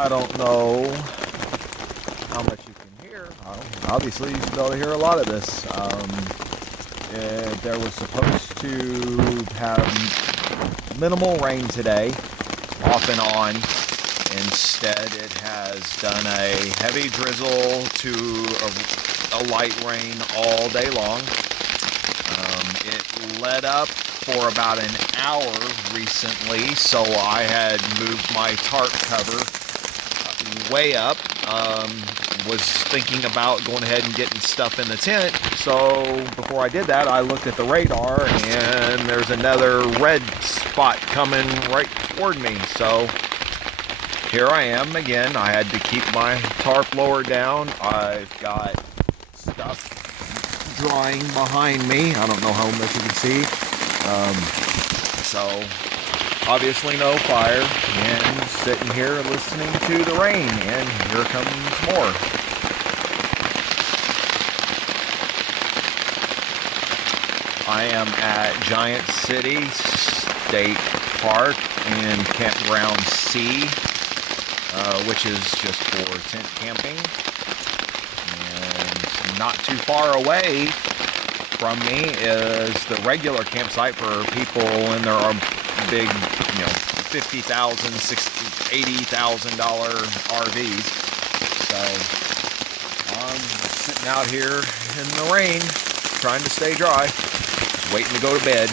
I don't know how much you can hear. Obviously, you should be able to hear a lot of this. There was supposed to have minimal rain today, off and on. Instead, it has done a heavy drizzle to a light rain all day long. It let up for about an hour recently, so I had moved my tarp cover way up. Was thinking about going ahead and getting stuff in the tent, so before I did that, I looked at the radar, and there's another red spot coming right toward me, so here I am again. I had to keep my tarp lower down. I've got stuff drying behind me. I don't know how much you can see. So obviously no fire, and sitting here listening to the rain, and here comes more. I am at Giant City State Park in Campground C, which is just for tent camping, and not too far away from me is the regular campsite for people in their big, $50,000, $60,000, $80,000 RVs. So I'm sitting out here in the rain, trying to stay dry, just waiting to go to bed.